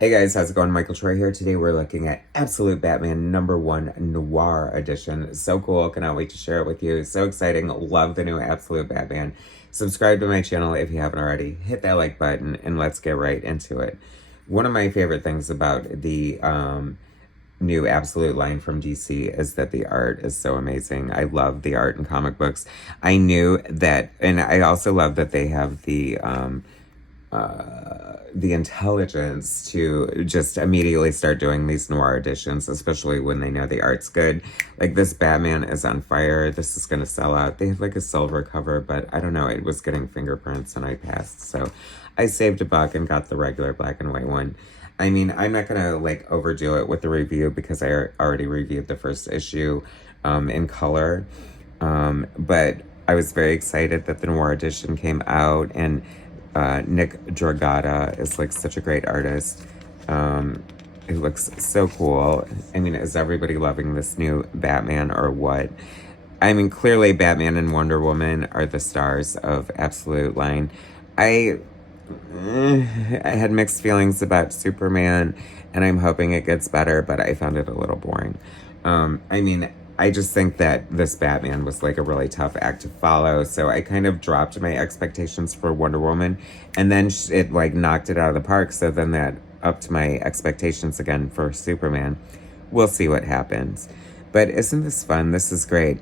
Hey guys, how's it going? Michael Troy here. Today we're looking at Absolute Batman #1 Noir edition. So cool. Cannot wait to share it with you. So exciting. Love the new Absolute Batman. Subscribe to my channel if you haven't already. Hit that like button and let's get right into it. One of my favorite things about the new Absolute line from DC is that the art is so amazing. I love the art in comic books. I knew that, and I also love that they have the intelligence to just immediately start doing these noir editions, especially when they know the art's good. Like, this Batman is on fire. This is going to sell out. They have like a silver cover, but I don't know. It was getting fingerprints and I passed. So I saved $1 and got the regular black and white one. I mean, I'm not going to like overdo it with the review because I already reviewed the first issue in color. But I was very excited that the Noir edition came out, and Nick Dragotta is like such a great artist. It looks so cool. I mean, is everybody loving this new Batman or what? I mean, clearly Batman and Wonder Woman are the stars of Absolute line. I I had mixed feelings about Superman, and I'm hoping it gets better, but I found it a little boring. I mean, I just think that this Batman was like a really tough act to follow, so I kind of dropped my expectations for Wonder Woman, and then it like knocked it out of the park, so then that upped my expectations again for Superman. We'll see what happens. But isn't this fun? This is great.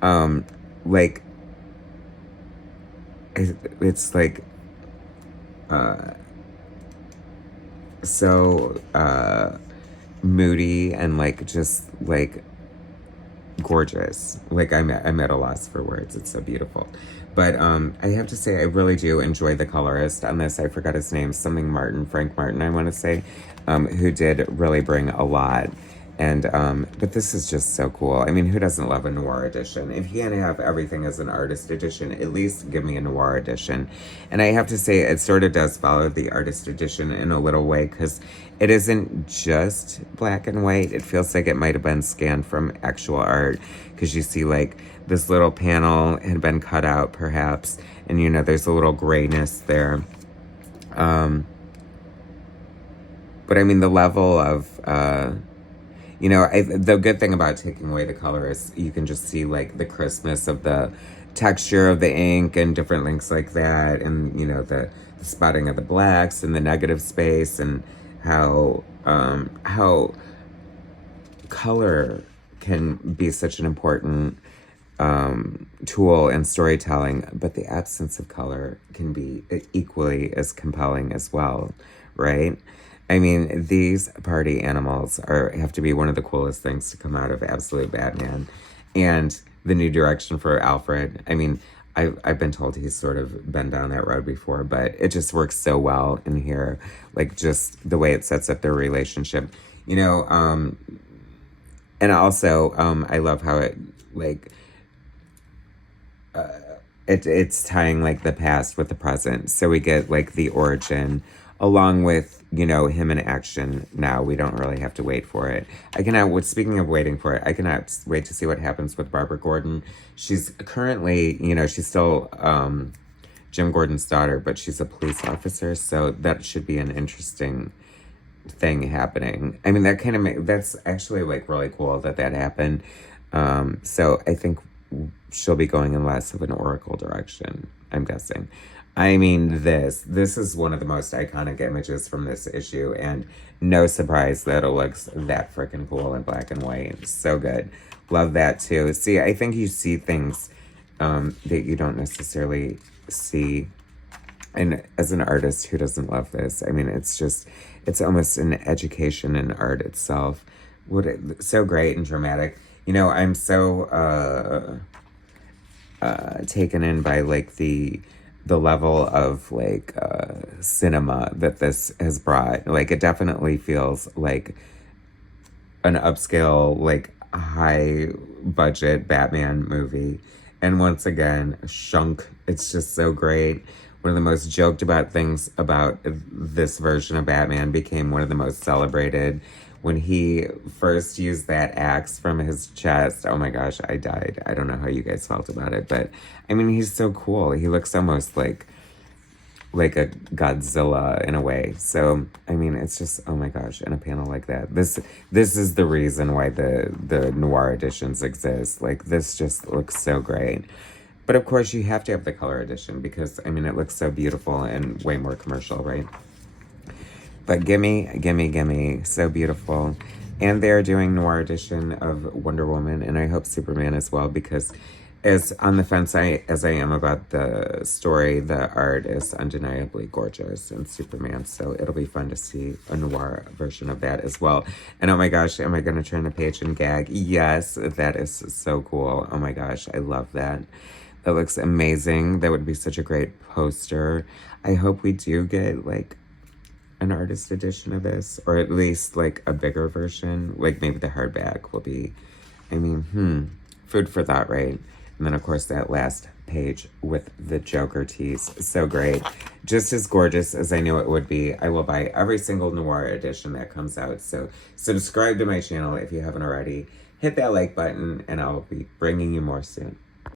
Like, it's like, so moody and like just like gorgeous. Like, I'm at a loss for words. It's so beautiful. But I have to say, I really do enjoy the colorist on this. I forgot his name, something Martin, Frank Martin, I want to say, who did really bring a lot. And but this is just so cool. I mean, who doesn't love a noir edition? If you can't have everything as an artist edition, at least give me a noir edition. And I have to say, it sort of does follow the artist edition in a little way, because it isn't just black and white. It feels like it might have been scanned from actual art, because you see like this little panel had been cut out perhaps, and you know, there's a little grayness there. But I mean, the level of you know, the good thing about taking away the color is you can just see like the crispness of the texture of the ink and different links like that, and you know, the spotting of the blacks and the negative space, and how color can be such an important tool in storytelling, but the absence of color can be equally as compelling as well, right? I mean, these party animals have to be one of the coolest things to come out of Absolute Batman. And the new direction for Alfred, I mean, I've been told he's sort of been down that road before, but it just works so well in here. Like, just the way it sets up their relationship. You know, and also, I love how it, like, it's tying like the past with the present, so we get like the origin along with, you know, him in action. Now we don't really have to wait for it. I cannot, speaking of waiting for it, I cannot wait to see what happens with Barbara Gordon. She's currently, you know, she's still Jim Gordon's daughter, but she's a police officer, so that should be an interesting thing happening. I mean, that kind of that's actually like really cool that happened. So I think she'll be going in less of an Oracle direction, I'm guessing. I mean, this is one of the most iconic images from this issue, and no surprise that it looks that freaking cool in black and white. So good. Love that too. See, I think you see things that you don't necessarily see. And as an artist, who doesn't love this? I mean, it's almost an education in art itself. So great and dramatic. You know, I'm so taken in by like the level of like cinema that this has brought. Like, it definitely feels like an upscale, like high budget Batman movie. And once again, Shunk, it's just so great. One of the most joked about things about this version of Batman became one of the most celebrated. When he first used that axe from his chest, oh my gosh, I died. I don't know how you guys felt about it, but I mean, he's so cool. He looks almost like a Godzilla in a way. So, I mean, mean, it's just, oh my gosh, in a panel like that. This is the reason why the Noir editions exist. Like, this just looks so great. But of course, you have to have the color edition because, I mean, it looks so beautiful and way more commercial, right? But gimme, gimme, gimme, so beautiful. And they're doing Noir edition of Wonder Woman, and I hope Superman as well, because as on the fence as I am about the story, the art is undeniably gorgeous in Superman. So it'll be fun to see a noir version of that as well. And oh my gosh, am I going to turn the page and gag? Yes, that is so cool. Oh my gosh, I love that. That looks amazing. That would be such a great poster. I hope we do get like an artist edition of this, or at least like a bigger version. Like maybe the hardback will be, I mean, food for thought, right? And then, of course, that last page with the Joker tease. So great. Just as gorgeous as I knew it would be. I will buy every single Noir edition that comes out. So subscribe to my channel if you haven't already. Hit that like button, and I'll be bringing you more soon.